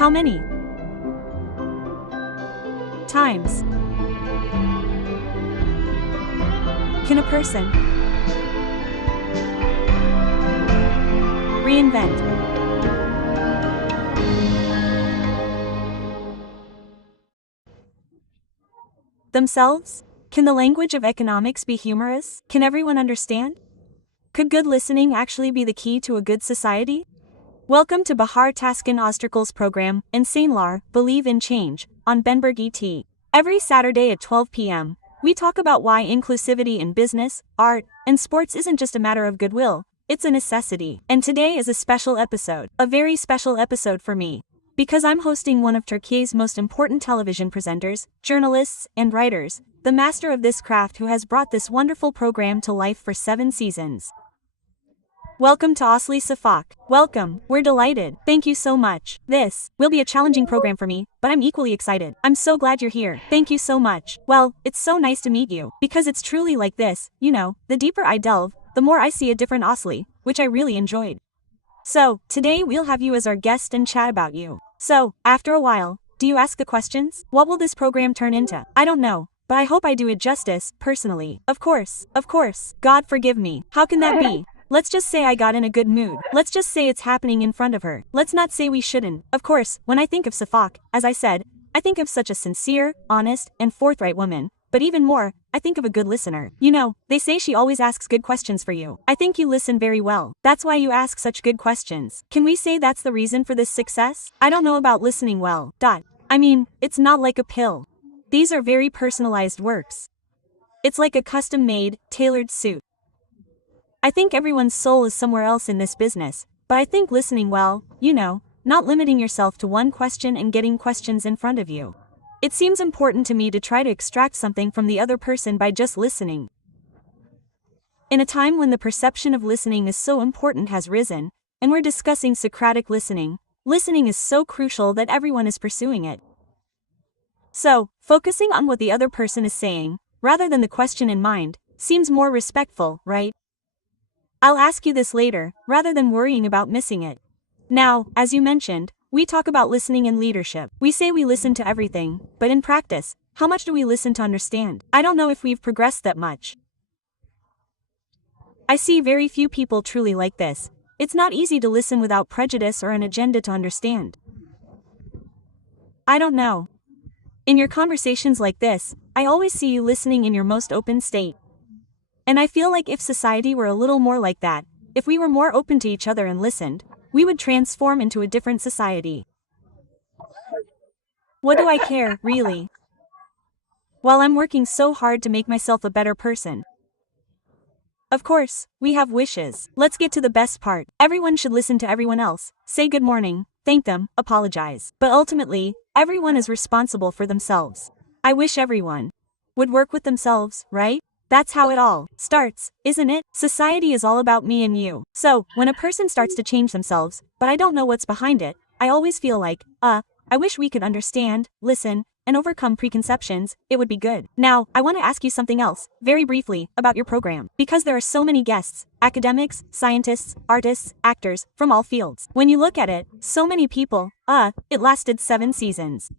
How many times can a person reinvent themselves? Can the language of economics be humorous? Can everyone understand? Could good listening actually be the key to a good society? Welcome to Bahar Taşkın Öztürk's program, İnsanlar, Believe in Change, on Benberg ET. Every Saturday at 12 p.m., we talk about why inclusivity in business, art, and sports isn't just a matter of goodwill, it's a necessity. And today is a special episode, a very special episode for me. Because I'm hosting one of Turkey's most important television presenters, journalists, and writers, the master of this craft who has brought this wonderful program to life for 7 seasons. Welcome to Aslı Şafak. Welcome, we're delighted. Thank you so much. This will be a challenging program for me, but I'm equally excited. I'm so glad you're here. Thank you so much. Well, it's so nice to meet you. Because it's truly like this, you know, the deeper I delve, the more I see a different Aslı, which I really enjoyed. So, today we'll have you as our guest and chat about you. So, after a while, do you ask the questions? What will this program turn into? I don't know, but I hope I do it justice, personally. Of course. God forgive me. How can that be? Let's just say I got in a good mood. Let's just say it's happening in front of her. Let's not say we shouldn't. Of course, when I think of Şafak, as I said, I think of such a sincere, honest, and forthright woman. But even more, I think of a good listener. You know, they say she always asks good questions for you. I think you listen very well. That's why you ask such good questions. Can we say that's the reason for this success? I don't know about listening well. I mean, it's not like a pill. These are very personalized works. It's like a custom-made, tailored suit. I think everyone's soul is somewhere else in this business, but I think listening well, you know, not limiting yourself to one question and getting questions in front of you. It seems important to me to try to extract something from the other person by just listening. In a time when the perception of listening is so important has risen, and we're discussing Socratic listening, listening is so crucial that everyone is pursuing it. So, focusing on what the other person is saying, rather than the question in mind, seems more respectful, right? I'll ask you this later, rather than worrying about missing it. Now, as you mentioned, we talk about listening in leadership. We say we listen to everything, but in practice, how much do we listen to understand? I don't know if we've progressed that much. I see very few people truly like this. It's not easy to listen without prejudice or an agenda to understand. I don't know. In your conversations like this, I always see you listening in your most open state. And I feel like if society were a little more like that, if we were more open to each other and listened, we would transform into a different society. What do I care, really? While I'm working so hard to make myself a better person. Of course, we have wishes. Let's get to the best part. Everyone should listen to everyone else, say good morning, thank them, apologize. But ultimately, everyone is responsible for themselves. I wish everyone would work with themselves, right? That's how it all starts, isn't it? Society is all about me and you. So, when a person starts to change themselves, but I don't know what's behind it, I always feel like, I wish we could understand, listen, and overcome preconceptions, it would be good. Now, I want to ask you something else, very briefly, about your program. Because there are so many guests, academics, scientists, artists, actors, from all fields. When you look at it, so many people, it lasted 7 seasons.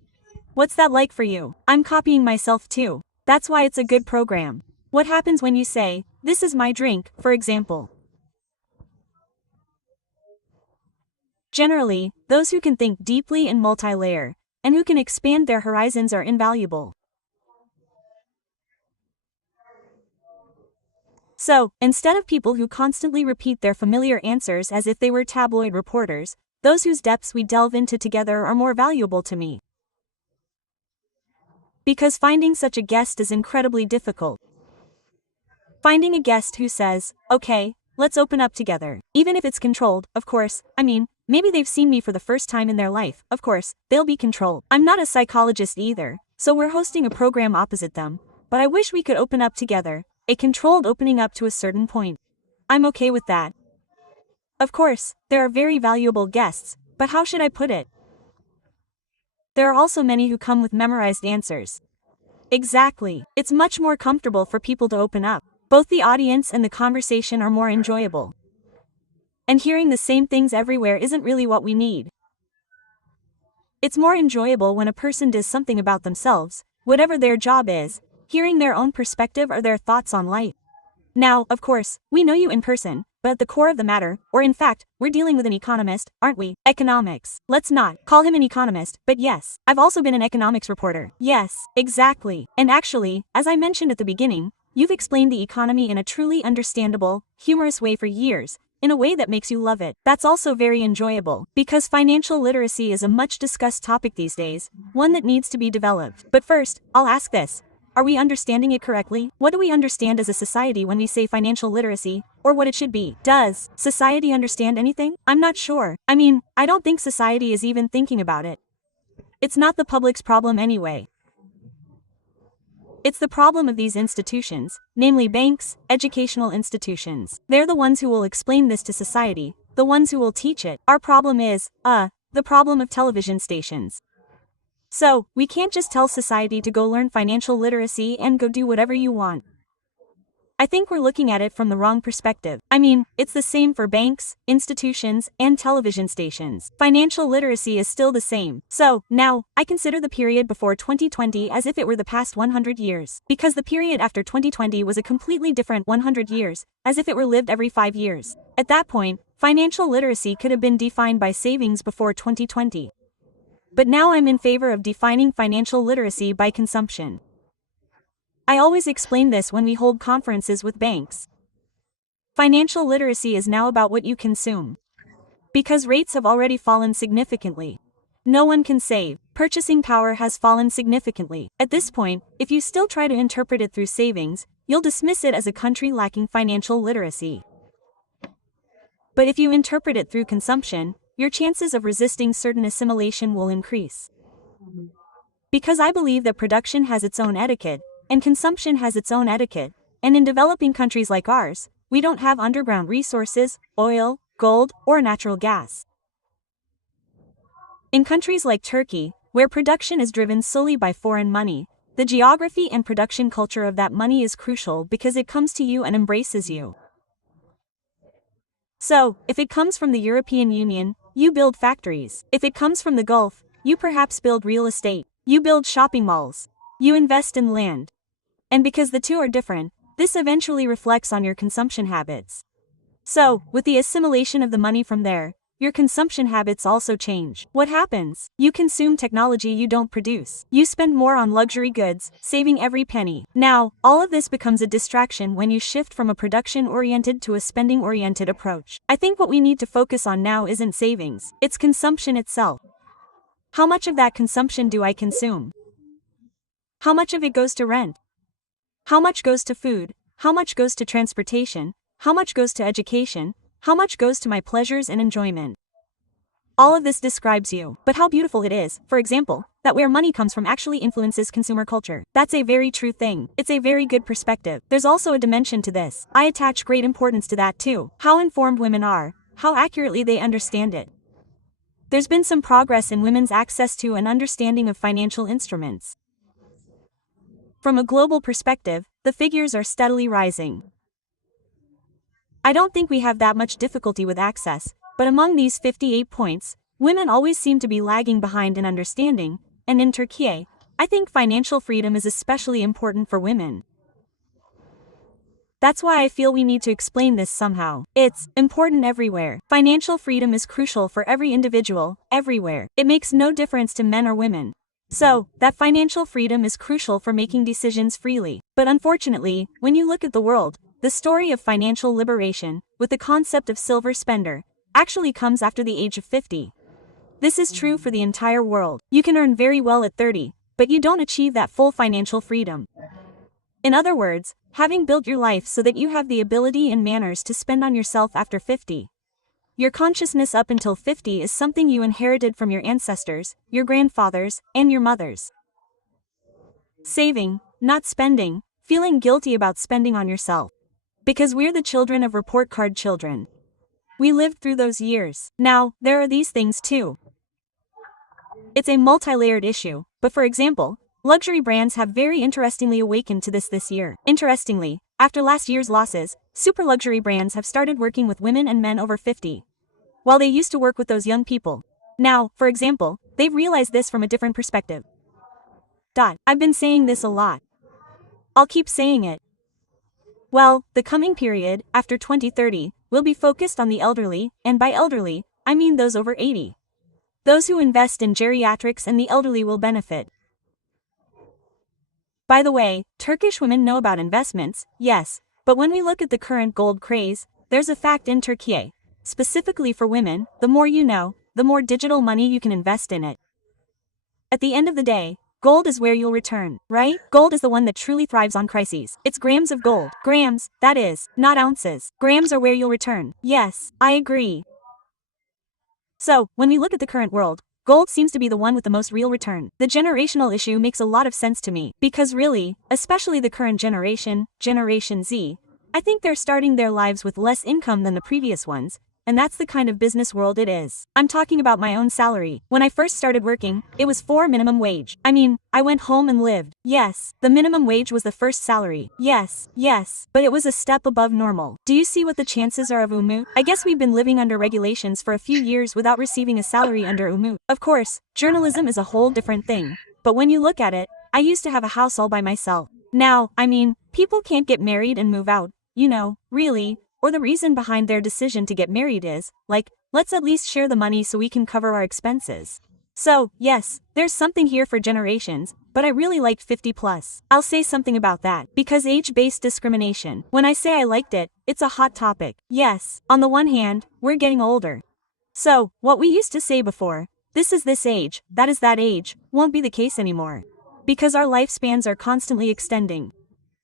What's that like for you? I'm copying myself too. That's why it's a good program. What happens when you say, this is my drink, for example? Generally, those who can think deeply and multi-layer, and who can expand their horizons are invaluable. So, instead of people who constantly repeat their familiar answers as if they were tabloid reporters, those whose depths we delve into together are more valuable to me. Because finding such a guest is incredibly difficult. Finding a guest who says, okay, let's open up together. Even if it's controlled, of course, I mean, maybe they've seen me for the first time in their life, of course, they'll be controlled. I'm not a psychologist either, so we're hosting a program opposite them, but I wish we could open up together, a controlled opening up to a certain point. I'm okay with that. Of course, there are very valuable guests, but how should I put it? There are also many who come with memorized answers. Exactly. It's much more comfortable for people to open up. Both the audience and the conversation are more enjoyable. And hearing the same things everywhere isn't really what we need. It's more enjoyable when a person does something about themselves, whatever their job is, hearing their own perspective or their thoughts on life. Now, of course, we know you in person, but at the core of the matter, or in fact, we're dealing with an economist, aren't we? Economics. Let's not call him an economist, but yes, I've also been an economics reporter. Yes, exactly. And actually, as I mentioned at the beginning, you've explained the economy in a truly understandable, humorous way for years, in a way that makes you love it. That's also very enjoyable, because financial literacy is a much discussed topic these days, one that needs to be developed. But first, I'll ask this. Are we understanding it correctly? What do we understand as a society when we say financial literacy, or what it should be? Does society understand anything? I'm not sure. I mean, I don't think society is even thinking about it. It's not the public's problem anyway. It's the problem of these institutions, namely banks, educational institutions. They're the ones who will explain this to society, the ones who will teach it. Our problem is, the problem of television stations. So, we can't just tell society to go learn financial literacy and go do whatever you want. I think we're looking at it from the wrong perspective. I mean, it's the same for banks, institutions, and television stations. Financial literacy is still the same. So, now, I consider the period before 2020 as if it were the past 100 years. Because the period after 2020 was a completely different 100 years, as if it were lived every 5 years. At that point, financial literacy could have been defined by savings before 2020. But now I'm in favor of defining financial literacy by consumption. I always explain this when we hold conferences with banks. Financial literacy is now about what you consume. Because rates have already fallen significantly. No one can save. Purchasing power has fallen significantly. At this point, if you still try to interpret it through savings, you'll dismiss it as a country lacking financial literacy. But if you interpret it through consumption, your chances of resisting certain assimilation will increase. Because I believe that production has its own etiquette, and consumption has its own etiquette, and in developing countries like ours, we don't have underground resources, oil, gold, or natural gas. In countries like Turkey, where production is driven solely by foreign money, the geography and production culture of that money is crucial because it comes to you and embraces you. So, if it comes from the European Union, you build factories. If it comes from the Gulf, you perhaps build real estate. You build shopping malls. You invest in land. And because the two are different, this eventually reflects on your consumption habits. So, with the assimilation of the money from there, your consumption habits also change. What happens? You consume technology you don't produce. You spend more on luxury goods, saving every penny. Now, all of this becomes a distraction when you shift from a production-oriented to a spending-oriented approach. I think what we need to focus on now isn't savings, it's consumption itself. How much of that consumption do I consume? How much of it goes to rent? How much goes to food? How much goes to transportation? How much goes to education? How much goes to my pleasures and enjoyment? All of this describes you, but how beautiful it is, for example, that where money comes from actually influences consumer culture. That's a very true thing. It's a very good perspective. There's also a dimension to this. I attach great importance to that too. How informed women are, how accurately they understand it. There's been some progress in women's access to and understanding of financial instruments. From a global perspective, the figures are steadily rising. I don't think we have that much difficulty with access, but among these 58 points, women always seem to be lagging behind in understanding, and in Turkey, I think financial freedom is especially important for women. That's why I feel we need to explain this somehow. It's important everywhere. Financial freedom is crucial for every individual, everywhere. It makes no difference to men or women. So, that financial freedom is crucial for making decisions freely. But unfortunately, when you look at the world, the story of financial liberation, with the concept of silver spender, actually comes after the age of 50. This is true for the entire world. You can earn very well at 30, but you don't achieve that full financial freedom. In other words, having built your life so that you have the ability and manners to spend on yourself after 50. Your consciousness up until 50 is something you inherited from your ancestors, your grandfathers, and your mothers. Saving, not spending, feeling guilty about spending on yourself. Because we're the children of report card children. We lived through those years. Now, there are these things too. It's a multi-layered issue, but for example, luxury brands have very interestingly awakened to this year. Interestingly, after last year's losses, super luxury brands have started working with women and men over 50. While they used to work with those young people, Now, for example, they've realized this from a different perspective. I've been saying this a lot. I'll keep saying it. Well, the coming period, after 2030, will be focused on the elderly, and by elderly, I mean those over 80. Those who invest in geriatrics and the elderly will benefit. By the way, Turkish women know about investments, yes, but when we look at the current gold craze, there's a fact in Turkey. Specifically for women, the more you know, the more digital money you can invest in it. At the end of the day, gold is where you'll return, right? Gold is the one that truly thrives on crises. It's grams of gold. Grams, that is, not ounces. Grams are where you'll return. Yes, I agree. So, when we look at the current world, gold seems to be the one with the most real return. The generational issue makes a lot of sense to me, because really, especially the current generation, Generation Z, I think they're starting their lives with less income than the previous ones, and that's the kind of business world it is. I'm talking about my own salary. When I first started working, it was 4 minimum wage. I mean, I went home and lived. Yes, the minimum wage was the first salary. Yes, but it was a step above normal. Do you see what the chances are of umut? I guess we've been living under regulations for a few years without receiving a salary under umut. Of course, journalism is a whole different thing. But when you look at it, I used to have a house all by myself. Now, I mean, people can't get married and move out, really. Or the reason behind their decision to get married is, let's at least share the money so we can cover our expenses. So, yes, there's something here for generations, but I really liked 50 plus. I'll say something about that, because age-based discrimination, when I say I liked it, it's a hot topic. Yes, on the one hand, we're getting older. So, what we used to say before, this is this age, that is that age, won't be the case anymore. Because our lifespans are constantly extending.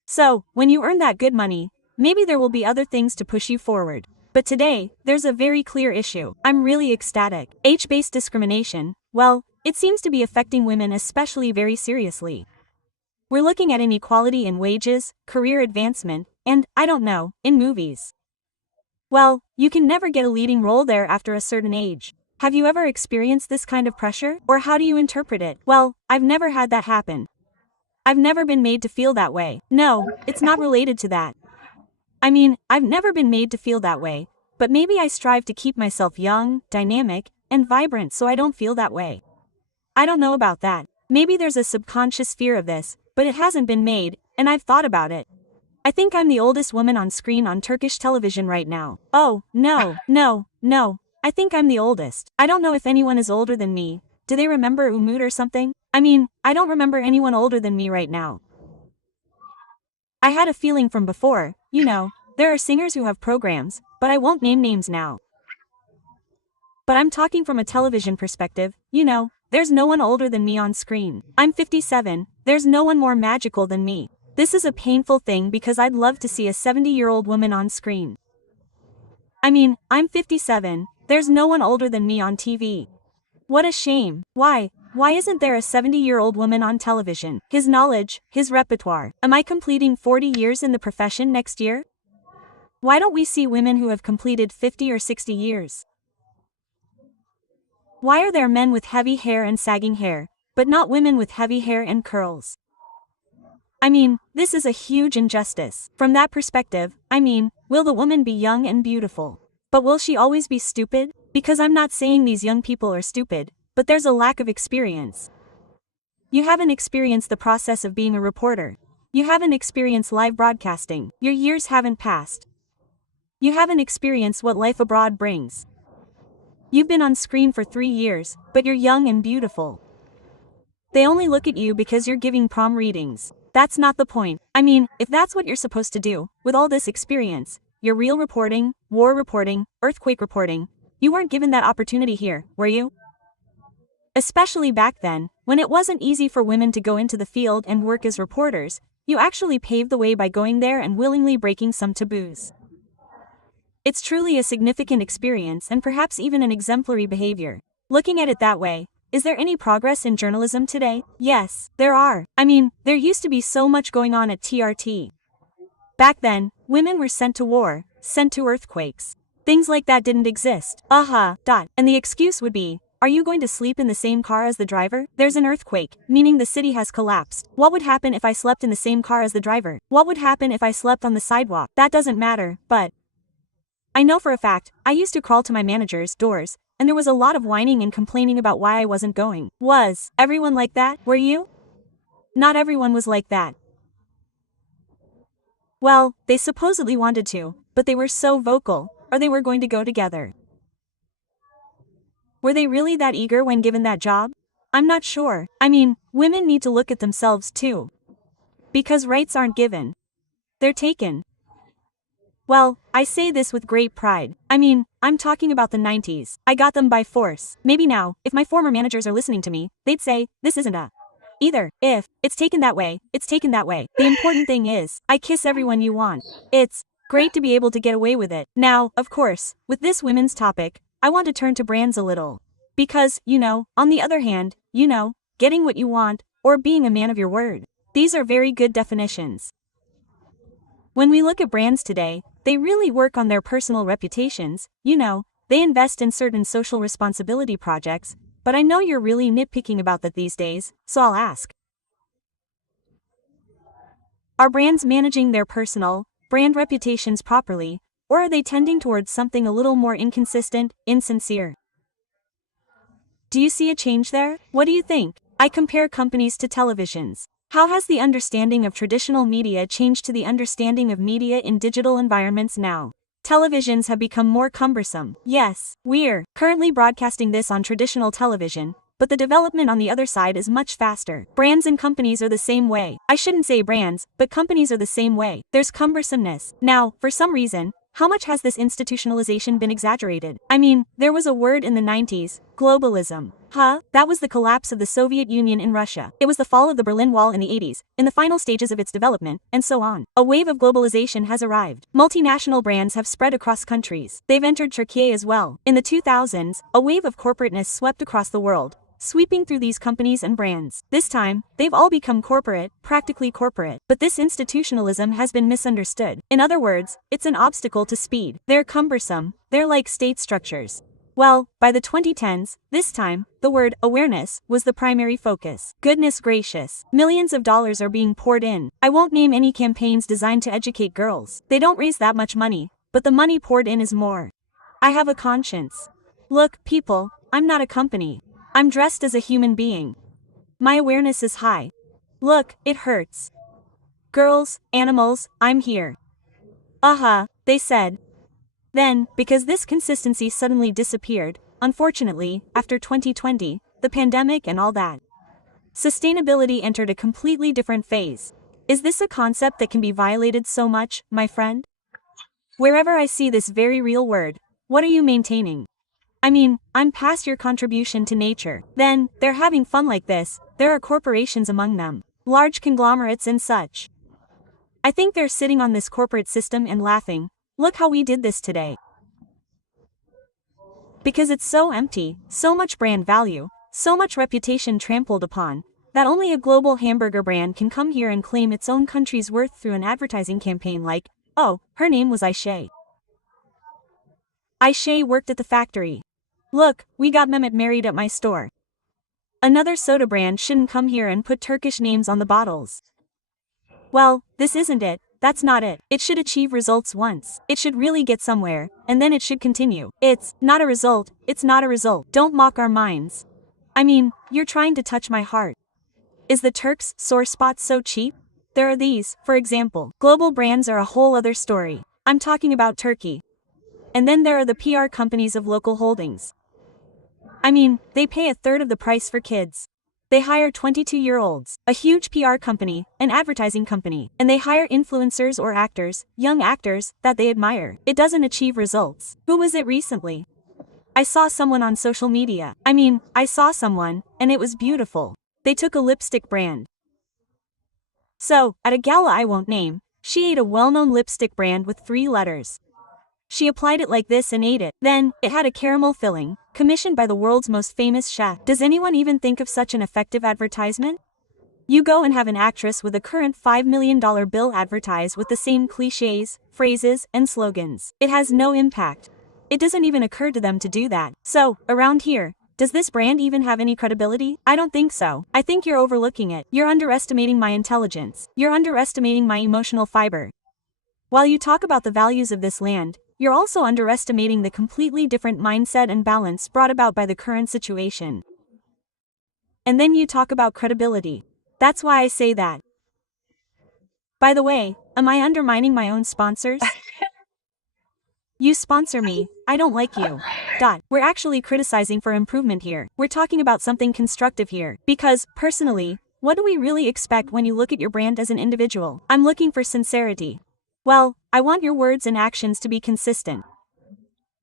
So, when you earn that good money, maybe there will be other things to push you forward. But today, there's a very clear issue. I'm really ecstatic. Age-based discrimination, well, it seems to be affecting women especially very seriously. We're looking at inequality in wages, career advancement, and, I don't know, in movies. Well, you can never get a leading role there after a certain age. Have you ever experienced this kind of pressure? Or how do you interpret it? Well, I've never had that happen. I've never been made to feel that way. No, it's not related to that. I mean, I've never been made to feel that way, but maybe I strive to keep myself young, dynamic, and vibrant so I don't feel that way. I don't know about that. Maybe there's a subconscious fear of this, but it hasn't been made, and I've thought about it. I think I'm the oldest woman on screen on Turkish television right now. Oh, no. I think I'm the oldest. I don't know if anyone is older than me. Do they remember umut or something? I mean, I don't remember anyone older than me right now. I had a feeling from before, there are singers who have programs, but I won't name names now. But I'm talking from a television perspective, there's no one older than me on screen. I'm 57, there's no one more magical than me. This is a painful thing because I'd love to see a 70-year-old woman on screen. I mean, I'm 57, there's no one older than me on TV. What a shame. Why isn't there a 70-year-old woman on television? His knowledge, his repertoire. Am I completing 40 years in the profession next year? Why don't we see women who have completed 50 or 60 years? Why are there men with heavy hair and sagging hair, but not women with heavy hair and curls? I mean, this is a huge injustice. From that perspective, will the woman be young and beautiful? But will she always be stupid? Because I'm not saying these young people are stupid, but there's a lack of experience. You haven't experienced the process of being a reporter. You haven't experienced live broadcasting. Your years haven't passed. You haven't experienced what life abroad brings. You've been on screen for 3 years, but you're young and beautiful. They only look at you because you're giving prom readings. That's not the point. I mean, if that's what you're supposed to do, with all this experience, your real reporting, war reporting, earthquake reporting, you weren't given that opportunity here, were you? Especially back then, when it wasn't easy for women to go into the field and work as reporters, you actually paved the way by going there and willingly breaking some taboos. It's truly a significant experience and perhaps even an exemplary behavior. Looking at it that way, is there any progress in journalism today? Yes, there are. I mean, there used to be so much going on at TRT. Back then, women were sent to war, sent to earthquakes. Things like that didn't exist. And the excuse would be, are you going to sleep in the same car as the driver? There's an earthquake, meaning the city has collapsed. What would happen if I slept in the same car as the driver? What would happen if I slept on the sidewalk? That doesn't matter, but I know for a fact, I used to crawl to my manager's doors, and there was a lot of whining and complaining about why I wasn't going. Was everyone like that? Were you? Not everyone was like that. Well, they supposedly wanted to, but they were so vocal, or they were going to go together. Were they really that eager when given that job? I'm not sure. I mean, women need to look at themselves too. Because rights aren't given. They're taken. Well, I say this with great pride. I mean, I'm talking about the 90s. I got them by force. Maybe now, if my former managers are listening to me, they'd say, this isn't a either. If it's taken that way, it's taken that way. The important thing is, I kiss everyone you want. It's great to be able to get away with it. Now, of course, with this women's topic, I want to turn to brands a little. Because, on the other hand, getting what you want, or being a man of your word. These are very good definitions. When we look at brands today, they really work on their personal reputations, they invest in certain social responsibility projects, but I know you're really nitpicking about that these days, so I'll ask. Are brands managing their personal, brand reputations properly, or are they tending towards something a little more inconsistent, insincere? Do you see a change there? What do you think? I compare companies to televisions. How has the understanding of traditional media changed to the understanding of media in digital environments now? Televisions have become more cumbersome. Yes, we're currently broadcasting this on traditional television, but the development on the other side is much faster. Brands and companies are the same way. I shouldn't say brands, but companies are the same way. There's cumbersomeness. Now, for some reason, how much has this institutionalization been exaggerated? I mean, there was a word in the 90s, globalism. That was the collapse of the Soviet Union in Russia. It was the fall of the Berlin Wall in the 80s, in the final stages of its development, and so on. A wave of globalization has arrived. Multinational brands have spread across countries. They've entered Turkey as well. In the 2000s, a wave of corporateness swept across the world, sweeping through these companies and brands. This time, they've all become corporate, practically corporate. But this institutionalism has been misunderstood. In other words, it's an obstacle to speed. They're cumbersome. They're like state structures. Well, by the 2010s, this time, the word awareness was the primary focus. Goodness gracious, millions of dollars are being poured in. I won't name any campaigns designed to educate girls. They don't raise that much money, but the money poured in is more. I have a conscience. Look, people, I'm not a company. I'm dressed as a human being. My awareness is high. Look, it hurts. Girls, animals, I'm here. They said. Then, because this consistency suddenly disappeared, unfortunately, after 2020, the pandemic and all that, sustainability entered a completely different phase. Is this a concept that can be violated so much, my friend? Wherever I see this very real word, what are you maintaining? I mean, I'm past your contribution to nature. Then, they're having fun like this, there are corporations among them, large conglomerates and such. I think they're sitting on this corporate system and laughing, look how we did this today. Because it's so empty, so much brand value, so much reputation trampled upon, that only a global hamburger brand can come here and claim its own country's worth through an advertising campaign like, oh, her name was Ayşe. Ayşe worked at the factory. Look, we got Mehmet married at my store. Another soda brand shouldn't come here and put Turkish names on the bottles. Well, this isn't it, that's not it. It should achieve results once. It should really get somewhere, and then it should continue. It's not a result, it's not a result. Don't mock our minds. I mean, you're trying to touch my heart. Is the Turks' sore spot so cheap? There are these, for example. Global brands are a whole other story. I'm talking about Turkey. And then there are the PR companies of local holdings. I mean, they pay a third of the price for kids. They hire 22-year-olds, a huge PR company, an advertising company, and they hire influencers or actors, young actors, that they admire. It doesn't achieve results. Who was it recently? I saw someone on social media. I saw someone, and it was beautiful. They took a lipstick brand. So, at a gala I won't name, she ate a well-known lipstick brand with 3 letters. She applied it like this and ate it. Then, it had a caramel filling, commissioned by the world's most famous chef. Does anyone even think of such an effective advertisement? You go and have an actress with a current $5 million bill advertise with the same cliches, phrases, and slogans. It has no impact. It doesn't even occur to them to do that. So, around here, does this brand even have any credibility? I don't think so. I think you're overlooking it. You're underestimating my intelligence. You're underestimating my emotional fiber. While you talk about the values of this land, you're also underestimating the completely different mindset and balance brought about by the current situation. And then you talk about credibility. That's why I say that. By the way, am I undermining my own sponsors? You sponsor me, I don't like you. We're actually criticizing for improvement here. We're talking about something constructive here. Because, personally, what do we really expect when you look at your brand as an individual? I'm looking for sincerity. Well, I want your words and actions to be consistent.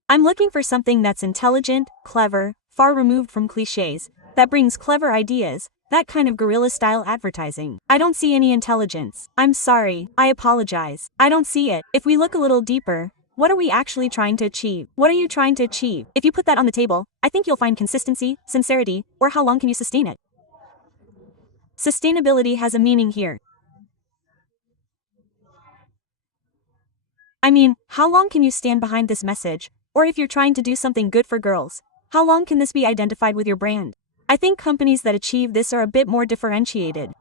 I'm looking for something that's intelligent, clever, far removed from cliches, that brings clever ideas, that kind of guerrilla-style advertising. I don't see any intelligence. I'm sorry, I apologize. I don't see it. If we look a little deeper, what are we actually trying to achieve? What are you trying to achieve? If you put that on the table, I think you'll find consistency, sincerity, or how long can you sustain it? Sustainability has a meaning here. I mean, how long can you stand behind this message? Or if you're trying to do something good for girls, how long can this be identified with your brand? I think companies that achieve this are a bit more differentiated.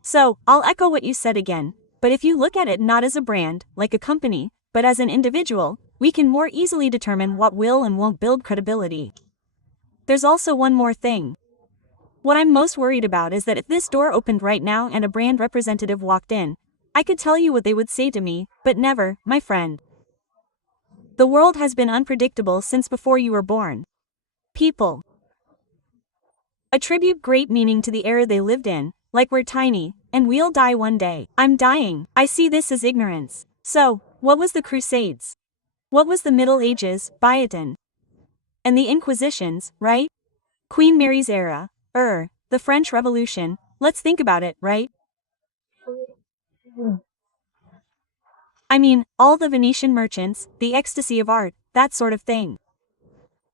So, I'll echo what you said again, but if you look at it not as a brand, like a company, but as an individual, we can more easily determine what will and won't build credibility. There's also one more thing. What I'm most worried about is that if this door opened right now and a brand representative walked in, I could tell you what they would say to me, but never, my friend. The world has been unpredictable since before you were born. People attribute great meaning to the era they lived in, like we're tiny, and we'll die one day. I'm dying. I see this as ignorance. So, what was the Crusades? What was the Middle Ages, Biotin? And the Inquisitions, right? Queen Mary's era, the French Revolution, let's think about it, right? I mean, all the Venetian merchants, the ecstasy of art, that sort of thing.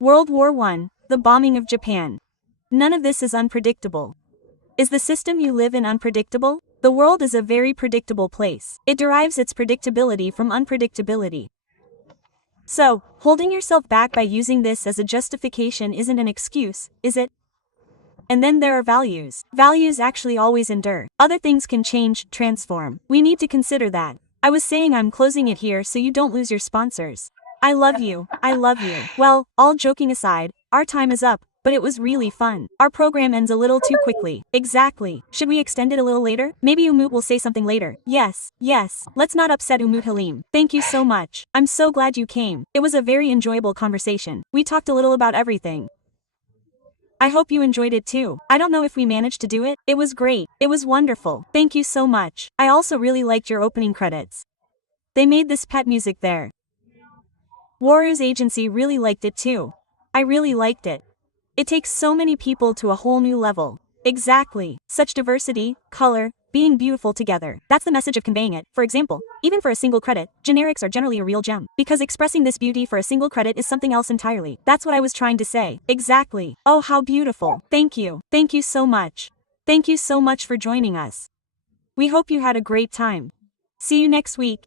World War I, the bombing of Japan. None of this is unpredictable. Is the system you live in unpredictable? The world is a very predictable place. It derives its predictability from unpredictability. So, holding yourself back by using this as a justification isn't an excuse, is it? And then there are values. Values actually always endure. Other things can change, transform. We need to consider that. I was saying I'm closing it here so you don't lose your sponsors. I love you, I love you. Well, all joking aside, our time is up, but it was really fun. Our program ends a little too quickly. Exactly. Should we extend it a little later? Maybe Umut will say something later. Yes. Let's not upset Umut Halim. Thank you so much. I'm so glad you came. It was a very enjoyable conversation. We talked a little about everything. I hope you enjoyed it too. I don't know if we managed to do it. It was great. It was wonderful. Thank you so much. I also really liked your opening credits. They made this pet music there. Warrior's agency really liked it too. I really liked it. It takes so many people to a whole new level. Exactly. Such diversity, color, being beautiful together. That's the message of conveying it. For example, even for a single credit, generics are generally a real gem. Because expressing this beauty for a single credit is something else entirely. That's what I was trying to say. Exactly. Oh, how beautiful. Thank you. Thank you so much. Thank you so much for joining us. We hope you had a great time. See you next week.